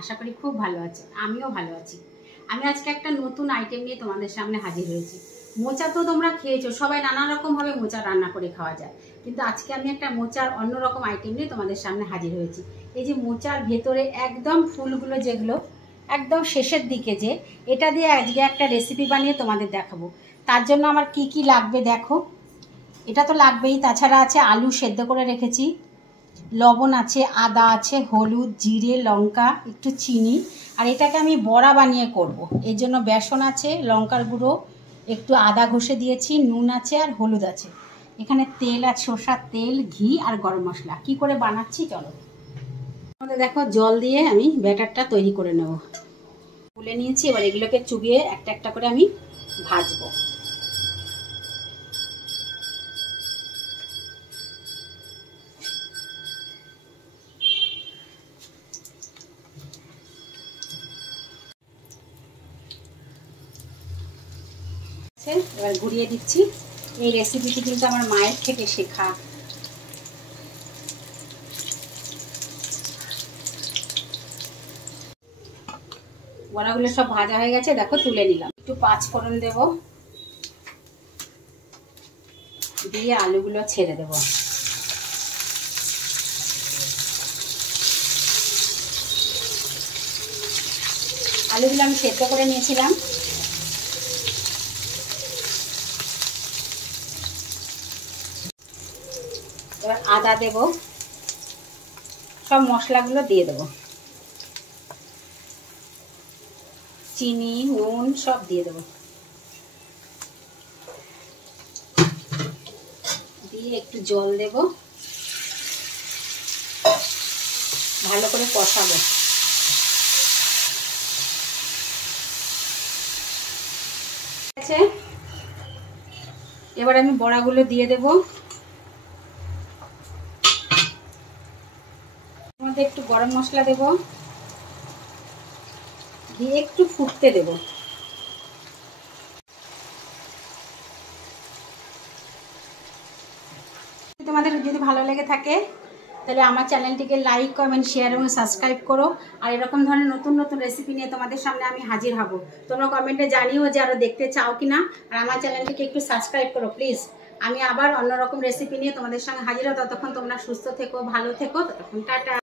আশা করি খুব ভালো আছে, আমিও ভালো আছি। আমি আজকে একটা নতুন আইটেম নিয়ে তোমাদের সামনে হাজির হয়েছি। মোচা তো তোমরা খেয়েছো, সবাই নানা রকমভাবে মোচা রান্না করে খাওয়া যায়, কিন্তু আজকে আমি একটা মোচার অন্যরকম আইটেম নিয়ে তোমাদের সামনে হাজির হয়েছি। এই যে মোচার ভেতরে একদম ফুলগুলো যেগুলো একদম শেষের দিকে, যে এটা দিয়ে আজকে একটা রেসিপি বানিয়ে তোমাদের দেখাবো। তার জন্য আমার কি কি লাগবে দেখো। এটা তো লাগবেই, তাছাড়া আছে আলু সেদ্ধ করে রেখেছি, লবণ আছে, আদা আছে, হলুদ, জিরে, লঙ্কা, একটু চিনি, আর এটাকে আমি বড়া বানিয়ে করব। এর জন্য বেসন আছে, লঙ্কার গুঁড়ো, একটু আদা ঘষে দিয়েছি, নুন আছে আর হলুদ আছে। এখানে তেল আছে, সরষের তেল, ঘি আর গরম মশলা। কি করে বানাচ্ছি চলো। দেখো জল দিয়ে আমি ব্যাটারটা তৈরি করে নেব। তুলে নিয়েছি, এবার এগুলোকে চুবিয়ে একটা একটা করে আমি ভাজবো। এবার ঘুরিয়ে দিচ্ছি। এই রেসিপিটি কিন্তু আমার মায়ের থেকে শেখা। বড়াগুলো সব ভাজা হয়ে গেছে, দেখো তুলে নিলাম। একটু 5 ফোড়ন দেব, দিয়ে আলুগুলো ছেড়ে দেব। আলুগুলো আমি সেদ্ধ করে নিয়েছিলাম। এবার আদা দেব, সব মশলাগুলো দিয়ে দেব, চিনি, নুন সব দিয়ে দেব, দিয়ে একটু জল দেব, ভালো করে কষাবো। এবার আমি বড়াগুলো দিয়ে দেব। এর মধ্যে একটু গরম মশলা দেব, দিয়ে একটু ফুটতে দেব। তোমাদের যদি ভালো লেগে থাকে তাহলে আমার চ্যানেলটিকে লাইক, কমেন্ট, শেয়ার এবং সাবস্ক্রাইব করো। আর এরকম ধরনের নতুন নতুন রেসিপি নিয়ে তোমাদের সামনে আমি হাজির হব। তোমরা কমেন্টে জানিও যে আরও দেখতে চাও কিনা, আর আমার চ্যানেলটিকে একটু সাবস্ক্রাইব করো প্লিজ। আমি আবার অন্যরকম রেসিপি নিয়ে তোমাদের সঙ্গে হাজির হব। ততক্ষণ তোমরা সুস্থ থেকো, ভালো থেকো। ততক্ষণ টাটা।